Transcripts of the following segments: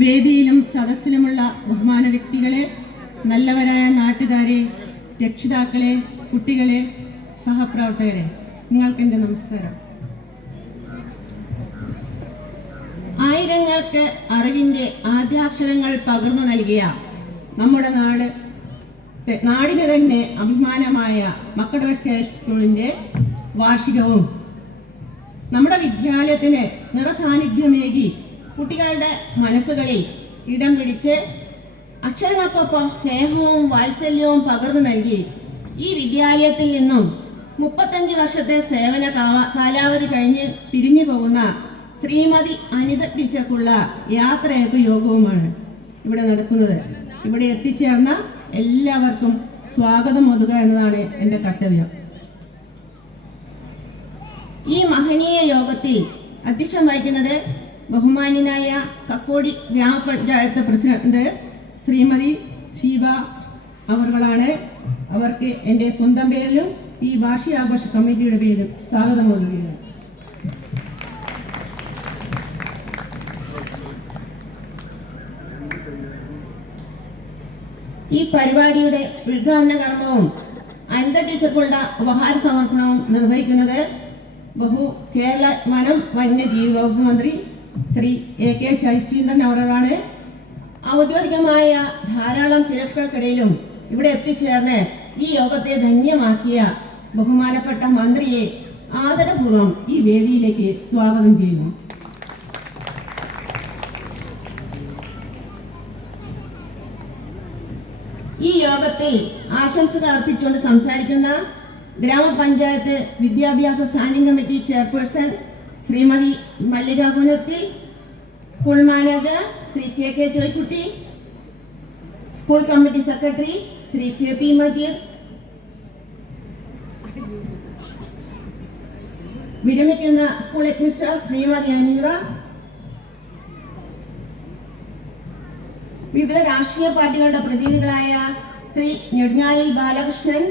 വേദിയിലും സദസ്സിലുമുള്ള ബഹുമാന വ്യക്തികളെ, നല്ലവരായ നാട്ടുകാരെ, രക്ഷിതാക്കളെ, കുട്ടികളെ, സഹപ്രവർത്തകരെ, നിങ്ങൾക്കെൻ്റെ നമസ്കാരം. ആയിരങ്ങൾക്ക് അറിവിൻ്റെ ആദ്യാക്ഷരങ്ങൾ പകർന്നു നൽകിയ നമ്മുടെ നാടിന് തന്നെ അഭിമാനമായ മക്കട സ്റ്റേറ്റ് സ്കൂളിൻ്റെ വാർഷികവും നമ്മുടെ വിദ്യാലയത്തിന് നിറസാന്നിധ്യമേകി കുട്ടികളുടെ മനസ്സുകളിൽ ഇടം പിടിച്ച് അക്ഷരങ്ങൾക്കൊപ്പം സ്നേഹവും വാത്സല്യവും പകർന്നു നൽകി ഈ വിദ്യാലയത്തിൽ നിന്നും 35 വർഷത്തെ സേവന കാലാവധി കഴിഞ്ഞ് പിരിഞ്ഞു പോകുന്ന ശ്രീമതി അനിത ടീച്ചർക്കുള്ള യാത്രയപ്പ് യോഗവുമാണ് ഇവിടെ നടക്കുന്നത്. ഇവിടെ എത്തിച്ചേർന്ന എല്ലാവർക്കും സ്വാഗതം ഒതുക എന്നതാണ് എൻ്റെ കർത്തവ്യം. ഈ മഹനീയ യോഗത്തിൽ അധ്യക്ഷം വഹിക്കുന്നത് ബഹുമാന്യനായ കക്കോടി ഗ്രാമപഞ്ചായത്ത് പ്രസിഡന്റ് ശ്രീമതി ഷീബ അവർകളാണ്. അവർക്ക് എൻ്റെ സ്വന്തം പേരിലും ഈ വാർഷികാഘോഷ കമ്മിറ്റിയുടെ പേരിലും സ്വാഗതം നൽകുകയാണ്. ഈ പരിപാടിയുടെ ഉദ്ഘാടന കർമ്മവും അനിത ടീച്ചർക്കുള്ള ഉപഹാര സമർപ്പണവും നിർവഹിക്കുന്നത് കേരള വനം വന്യജീവി വകുപ്പ് മന്ത്രി ശ്രീ AK ശശീന്ദ്രൻ അവരാണ്. ഔദ്യോഗികമായ ധാരാളം തിരക്കുകൾക്കിടയിലും ഇവിടെ എത്തിച്ചേർന്ന് ഈ യോഗത്തെ ധന്യമാക്കിയ ബഹുമാനപ്പെട്ട മന്ത്രിയെ ആദരപൂർവ്വം ഈ വേദിയിലേക്ക് സ്വാഗതം ചെയ്യുന്നു. ഈ യോഗത്തിൽ ആശംസകൾ അർപ്പിച്ചുകൊണ്ട് സംസാരിക്കുന്ന ഗ്രാമപഞ്ചായത്ത് വിദ്യാഭ്യാസ standing committee chairperson Shrimati Mallika Punathil, school manager Shri KK Choyikutty, school committee secretary Shri KP Majeed, വിരമിക്കുന്ന സ്കൂൾ ഹെഡ്മിസ്റ്റർ ശ്രീമതി അനീറ, വിവിധ രാഷ്ട്രീയ പാർട്ടികളുടെ പ്രതിനിധികളായ Shri Nedunjalil Balakrishnan,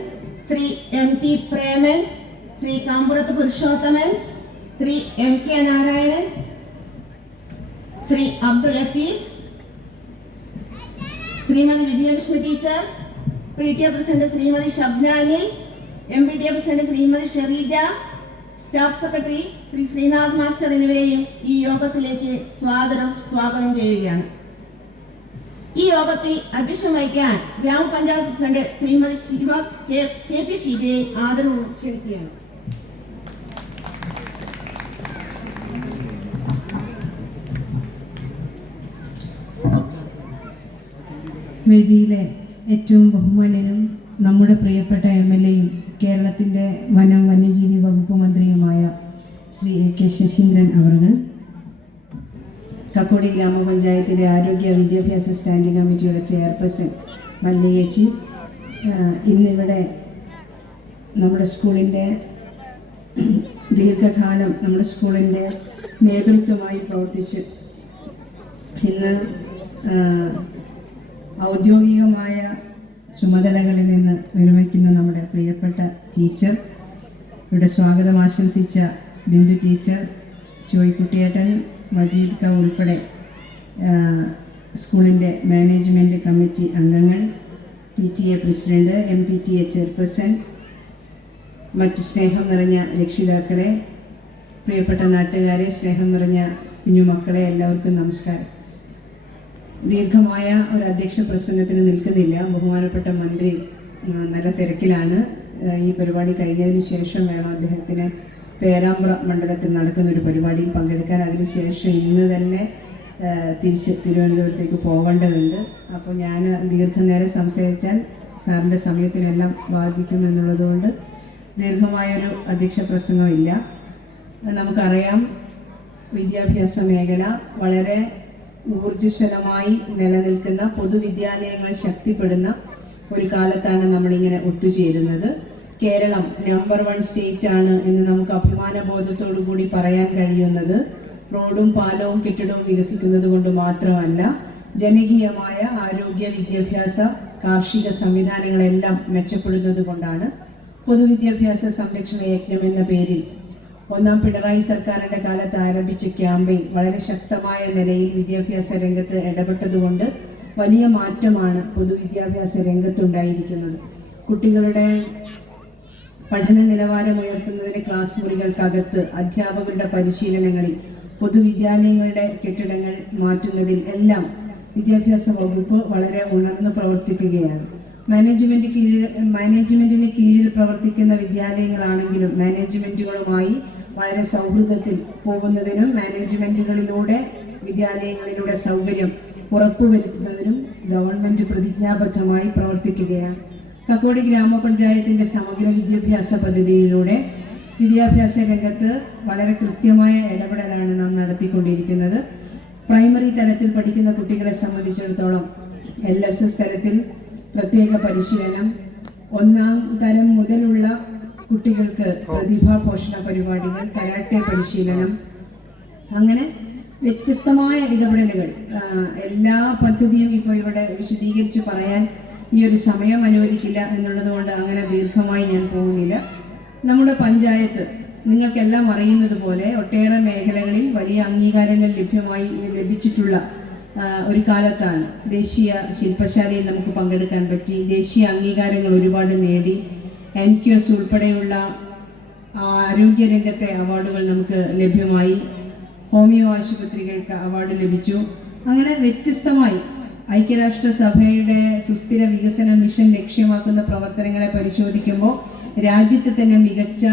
Shri MT Preman, Shri Kampurath Purushothaman, Shri MK Narayanan, Shri Abdul Latheef, Shrimati Vijayalakshmi teacher, PTA president Shrimati Shabnanil, MPTA president Shrimati Shereeja, staff secretary Shri Srinath master എന്നിവരെയും ഈ യോഗത്തിലേക്ക് സ്വാഗതം ചെയ്യുകയാണ്. ഈ യോഗത്തിൽ അധ്യക്ഷം വഹിക്കാൻ ഗ്രാമപഞ്ചായത്ത് പ്രസിഡന്റ് ശ്രീമതി KP ഷീബയെ ആദരവ് ക്ഷണിക്കുകയാണ്. വേദിയിലെ ഏറ്റവും ബഹുമാന്യനും നമ്മുടെ പ്രിയപ്പെട്ട MLAയും കേരളത്തിൻ്റെ വനം വന്യജീവി വകുപ്പ് മന്ത്രിയുമായ ശ്രീ AK ശശീന്ദ്രൻ അവർകൾ, കക്കോടി ഗ്രാമപഞ്ചായത്തിലെ ആരോഗ്യ വിദ്യാഭ്യാസ സ്റ്റാൻഡിംഗ് കമ്മിറ്റിയുടെ ചെയർപേഴ്സൺ മല്ലികേച്ചി, ഇന്നിവിടെ നമ്മുടെ സ്കൂളിൻ്റെ ദീർഘകാലം നമ്മുടെ സ്കൂളിൻ്റെ നേതൃത്വമായി പ്രവർത്തിച്ച് ഇന്ന് ഔദ്യോഗികമായ ചുമതലകളിൽ നിന്ന് വിരമിക്കുന്ന നമ്മുടെ പ്രിയപ്പെട്ട ടീച്ചർ, ഇവിടെ സ്വാഗതം ആശംസിച്ച ബിന്ദു ടീച്ചർ, ചോയ്ക്കുട്ടിയേട്ടൻ, മജീദ് ക ഉൾപ്പെടെ സ്കൂളിൻ്റെ മാനേജ്മെൻറ്റ് കമ്മിറ്റി അംഗങ്ങൾ, PTA പ്രസിഡന്റ്, MPTA ചെയർപേഴ്സൺ, മറ്റ് സ്നേഹം നിറഞ്ഞ രക്ഷിതാക്കളെ, പ്രിയപ്പെട്ട നാട്ടുകാരെ, സ്നേഹം നിറഞ്ഞ കുഞ്ഞുമക്കളെ, എല്ലാവർക്കും നമസ്കാരം. ദീർഘമായ ഒരു അധ്യക്ഷ പ്രസംഗത്തിന് നിൽക്കുന്നില്ല. ബഹുമാനപ്പെട്ട മന്ത്രി നല്ല തിരക്കിലാണ്. ഈ പരിപാടി കഴിഞ്ഞതിന് ശേഷം വേണം അദ്ദേഹത്തിന് പേരാമ്പ്ര മണ്ഡലത്തിൽ നടക്കുന്ന ഒരു പരിപാടിയിൽ പങ്കെടുക്കാൻ. അതിനുശേഷം ഇന്ന് തന്നെ തിരിച്ച് തിരുവനന്തപുരത്തേക്ക് പോകേണ്ടതുണ്ട്. അപ്പോൾ ഞാൻ ദീർഘനേരം സംസാരിച്ചാൽ സാറിൻ്റെ സമയത്തിനെല്ലാം ബാധിക്കുമെന്നുള്ളതുകൊണ്ട് ദീർഘമായൊരു അധ്യക്ഷ പ്രസംഗമില്ല. നമുക്കറിയാം, വിദ്യാഭ്യാസ മേഖല വളരെ ഊർജ്ജസ്വലമായി നിലനിൽക്കുന്ന, പൊതുവിദ്യാലയങ്ങൾ ശക്തിപ്പെടുന്ന ഒരു കാലത്താണ് നമ്മളിങ്ങനെ ഒത്തുചേരുന്നത്. കേരളം നമ്പർ 1 സ്റ്റേറ്റ് ആണ് എന്ന് നമുക്ക് അഭിമാനബോധത്തോടു കൂടി പറയാൻ കഴിയുന്നത് റോഡും പാലവും കെട്ടിടവും വികസിക്കുന്നത് കൊണ്ട് മാത്രമല്ല, ജനകീയമായ ആരോഗ്യ വിദ്യാഭ്യാസ കാർഷിക സംവിധാനങ്ങളെല്ലാം മെച്ചപ്പെടുന്നത് കൊണ്ടാണ്. പൊതുവിദ്യാഭ്യാസ സംരക്ഷണ യജ്ഞം എന്ന പേരിൽ ഒന്നാം പിണറായി സർക്കാരിൻ്റെ കാലത്ത് ആരംഭിച്ച ക്യാമ്പയിൻ വളരെ ശക്തമായ നിലയിൽ വിദ്യാഭ്യാസ രംഗത്ത് ഇടപെട്ടതുകൊണ്ട് വലിയ മാറ്റമാണ് പൊതുവിദ്യാഭ്യാസ രംഗത്തുണ്ടായിരിക്കുന്നത്. കുട്ടികളുടെ പഠന നിലവാരം ഉയർത്തുന്നതിന് ക്ലാസ് മുറികൾക്കകത്ത് അധ്യാപകരുടെ പരിശീലനങ്ങളിൽ പൊതുവിദ്യാലയങ്ങളുടെ കെട്ടിടങ്ങൾ മാറ്റുന്നതിൽ വിദ്യാഭ്യാസ വകുപ്പ് വളരെ ഉണർന്നു പ്രവർത്തിക്കുകയാണ്. മാനേജ്മെന്റിന് കീഴിൽ പ്രവർത്തിക്കുന്ന വിദ്യാലയങ്ങളാണെങ്കിലും മാനേജ്മെന്റുകളുമായി വളരെ സൗഹൃദത്തിൽ പോകുന്നതിനും മാനേജ്മെന്റുകളിലൂടെ വിദ്യാലയങ്ങളിലൂടെ സൗകര്യം ഉറപ്പുവരുത്തുന്നതിനും ഗവൺമെന്റ് പ്രതിജ്ഞാബദ്ധമായി പ്രവർത്തിക്കുകയാണ്. കക്കോടി ഗ്രാമപഞ്ചായത്തിന്റെ സമഗ്ര വിദ്യാഭ്യാസ പദ്ധതിയിലൂടെ വിദ്യാഭ്യാസ രംഗത്ത് വളരെ കൃത്യമായ ഇടപെടലാണ് നാം നടത്തിക്കൊണ്ടിരിക്കുന്നത്. പ്രൈമറി തലത്തിൽ പഠിക്കുന്ന കുട്ടികളെ സംബന്ധിച്ചിടത്തോളം LSS തലത്തിൽ പ്രത്യേക പരിശീലനം, 1ാം തരം മുതലുള്ള കുട്ടികൾക്ക് പ്രതിഭാ പോഷണ പരിപാടികൾ, കരാട്ടെ പരിശീലനം, അങ്ങനെ വ്യത്യസ്തമായ ഇടപെടലുകൾ. എല്ലാ പദ്ധതിയും ഇപ്പോൾ ഇവിടെ വിശദീകരിച്ച് പറയാൻ ഈ ഒരു സമയം അനുവദിക്കില്ല എന്നുള്ളത് കൊണ്ട് അങ്ങനെ ദീർഘമായി ഞാൻ പോകുന്നില്ല. നമ്മുടെ പഞ്ചായത്ത് നിങ്ങൾക്കെല്ലാം അറിയുന്നത് പോലെ ഒട്ടേറെ മേഖലകളിൽ വലിയ അംഗീകാരങ്ങൾ ലഭിച്ചിട്ടുള്ള ഒരു കാലത്താണ്. ദേശീയ ശില്പശാലയിൽ നമുക്ക് പങ്കെടുക്കാൻ പറ്റി. ദേശീയ അംഗീകാരങ്ങൾ ഒരുപാട് നേടി. NQS ഉൾപ്പെടെയുള്ള ആരോഗ്യരംഗത്തെ അവാർഡുകൾ നമുക്ക് ലഭ്യമായി. ഹോമിയോ ആശുപത്രികൾക്ക് അവാർഡ് ലഭിച്ചു. അങ്ങനെ വ്യത്യസ്തമായി ഐക്യരാഷ്ട്രസഭയുടെ സുസ്ഥിര വികസന മിഷൻ ലക്ഷ്യമാക്കുന്ന പ്രവർത്തനങ്ങളെ പരിശോധിക്കുമ്പോൾ രാജ്യത്ത് തന്നെ മികച്ച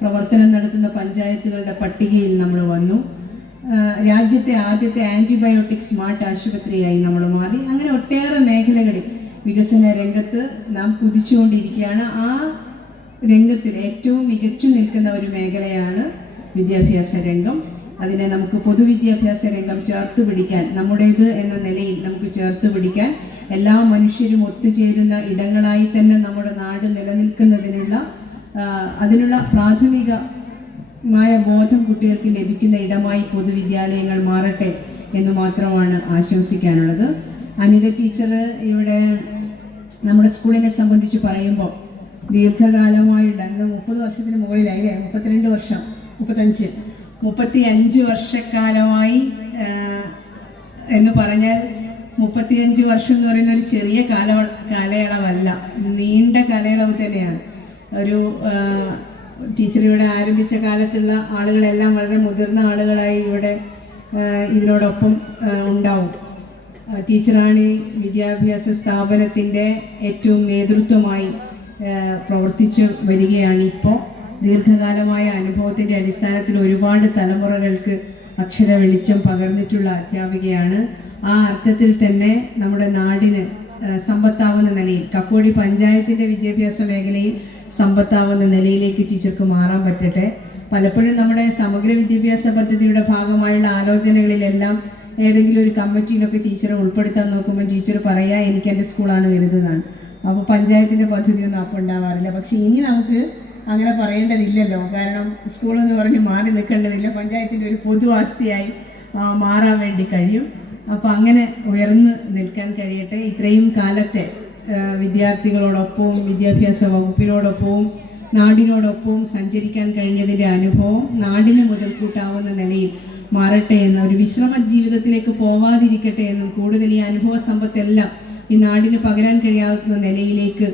പ്രവർത്തനം നടത്തുന്ന പഞ്ചായത്തുകളുടെ പട്ടികയിൽ നമ്മൾ വന്നു. രാജ്യത്തെ ആദ്യത്തെ ആൻറ്റിബയോട്ടിക് സ്മാർട്ട് ആശുപത്രിയായി നമ്മൾ മാറി. അങ്ങനെ ഒട്ടേറെ മേഖലകളിൽ വികസന രംഗത്ത് നാം കുതിച്ചുകൊണ്ടിരിക്കുകയാണ്. ആ രംഗത്തിൽ ഏറ്റവും മികച്ചു നിൽക്കുന്ന ഒരു മേഖലയാണ് വിദ്യാഭ്യാസ രംഗം. അതിനെ നമുക്ക് പൊതുവിദ്യാഭ്യാസ രംഗം ചേർത്ത് പിടിക്കാൻ, നമ്മുടേത് എന്ന നിലയിൽ നമുക്ക് ചേർത്ത് പിടിക്കാൻ, എല്ലാ മനുഷ്യരും ഒത്തുചേരുന്ന ഇടങ്ങളായി തന്നെ നമ്മുടെ നാട് അതിനുള്ള പ്രാഥമികമായ ബോധം കുട്ടികൾക്ക് ലഭിക്കുന്ന ഇടമായി പൊതുവിദ്യാലയങ്ങൾ മാറട്ടെ എന്ന് മാത്രമാണ് ആശംസിക്കാനുള്ളത്. അനിത ടീച്ചർ ഇവിടെ നമ്മുടെ സ്കൂളിനെ സംബന്ധിച്ച് പറയുമ്പോൾ ദീർഘകാലമായിട്ട് 30 വർഷത്തിന് മുകളിലായി, 32 വർഷം, 35 വർഷക്കാലമായി എന്ന് പറഞ്ഞാൽ 35 വർഷം എന്ന് പറയുന്ന ഒരു ചെറിയ കാലയളവല്ല, നീണ്ട കാലയളവ് തന്നെയാണ്. ഒരു ടീച്ചർ ഇവിടെ ആരംഭിച്ച കാലത്തുള്ള ആളുകളെല്ലാം വളരെ മുതിർന്ന ആളുകളായി ഇവിടെ ഇതിനോടൊപ്പം ഉണ്ടാവും. ടീച്ചറാണ് ഈ വിദ്യാഭ്യാസ സ്ഥാപനത്തിൻ്റെ ഏറ്റവും നേതൃത്വമായി പ്രവർത്തിച്ചു വരികയാണ്. ഇപ്പോൾ ദീർഘകാലമായ അനുഭവത്തിൻ്റെ അടിസ്ഥാനത്തിൽ ഒരുപാട് തലമുറകൾക്ക് അക്ഷര വെളിച്ചം പകർന്നിട്ടുള്ള അധ്യാപികയാണ്. ആ അർത്ഥത്തിൽ തന്നെ നമ്മുടെ നാടിന് സമ്പത്താവുന്ന നിലയിൽ, കക്കോടി പഞ്ചായത്തിൻ്റെ വിദ്യാഭ്യാസ മേഖലയിൽ സമ്പത്താവുന്ന നിലയിലേക്ക് ടീച്ചർക്ക് മാറാൻ പറ്റട്ടെ. പലപ്പോഴും നമ്മുടെ സമഗ്ര വിദ്യാഭ്യാസ പദ്ധതിയുടെ ഭാഗമായുള്ള ആലോചനകളിലെല്ലാം ഏതെങ്കിലും ഒരു കമ്മിറ്റിയിലൊക്കെ ടീച്ചറെ ഉൾപ്പെടുത്താൻ നോക്കുമ്പോൾ ടീച്ചർ പറയുക എനിക്ക് എൻ്റെ സ്കൂളാണ് വലുതെന്നാണ്. അപ്പോൾ പഞ്ചായത്തിൻ്റെ പദ്ധതിയൊന്നും അപ്പോൾ ഉണ്ടാവാറില്ല. പക്ഷേ ഇനി നമുക്ക് അങ്ങനെ പറയേണ്ടതില്ലല്ലോ. കാരണം സ്കൂളെന്ന് പറഞ്ഞ് മാറി നിൽക്കേണ്ടതില്ല, പഞ്ചായത്തിൻ്റെ ഒരു പൊതു ആസ്തിയായി മാറാൻ വേണ്ടി കഴിയും. അപ്പോൾ അങ്ങനെ ഉയർന്നു നിൽക്കാൻ കഴിയട്ടെ. ഇത്രയും കാലത്തെ വിദ്യാർത്ഥികളോടൊപ്പവും വിദ്യാഭ്യാസ വകുപ്പിനോടൊപ്പവും നാടിനോടൊപ്പവും സഞ്ചരിക്കാൻ കഴിഞ്ഞതിൻ്റെ അനുഭവം നാടിന് മുതൽക്കൂട്ടാവുന്ന നിലയിൽ മാറട്ടെ എന്ന, ഒരു വിശ്രമ ജീവിതത്തിലേക്ക് പോവാതിരിക്കട്ടെ എന്നും, കൂടുതൽ ഈ അനുഭവ സമ്പത്തെല്ലാം ഈ നാടിന് പകരാൻ കഴിയാവുന്ന നിലയിലേക്ക്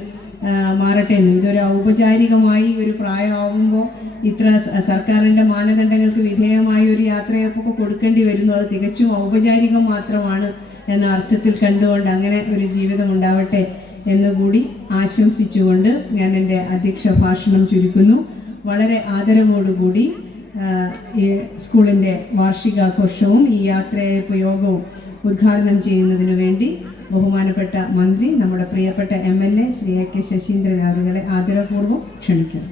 മാറട്ടെ എന്നും. ഇതൊരു ഔപചാരികമായി ഒരു പ്രായമാകുമ്പോൾ ഇത്ര സർക്കാരിൻ്റെ മാനദണ്ഡങ്ങൾക്ക് വിധേയമായി ഒരു യാത്രയപ്പൊക്കെ കൊടുക്കേണ്ടി വരുന്നു. അത് തികച്ചും ഔപചാരികം മാത്രമാണ് എന്ന അർത്ഥത്തിൽ കണ്ടുകൊണ്ട് അങ്ങനെ ഒരു ജീവിതം ഉണ്ടാവട്ടെ എന്നുകൂടി ആശംസിച്ചുകൊണ്ട് ഞാൻ എൻ്റെ അധ്യക്ഷ ഭാഷണം ചുരുക്കുന്നു. വളരെ ആദരവോടുകൂടി ഈ സ്കൂളിൻ്റെ വാർഷികാഘോഷവും ഈ യാത്രയപ്പ് യോഗവും ഉദ്ഘാടനം ചെയ്യുന്നതിനു വേണ്ടി ബഹുമാനപ്പെട്ട മന്ത്രി, നമ്മുടെ പ്രിയപ്പെട്ട MLA ശ്രീ AK ശശീന്ദ്രൻ അവരെ ആദരപൂർവ്വം ക്ഷണിക്കുന്നു.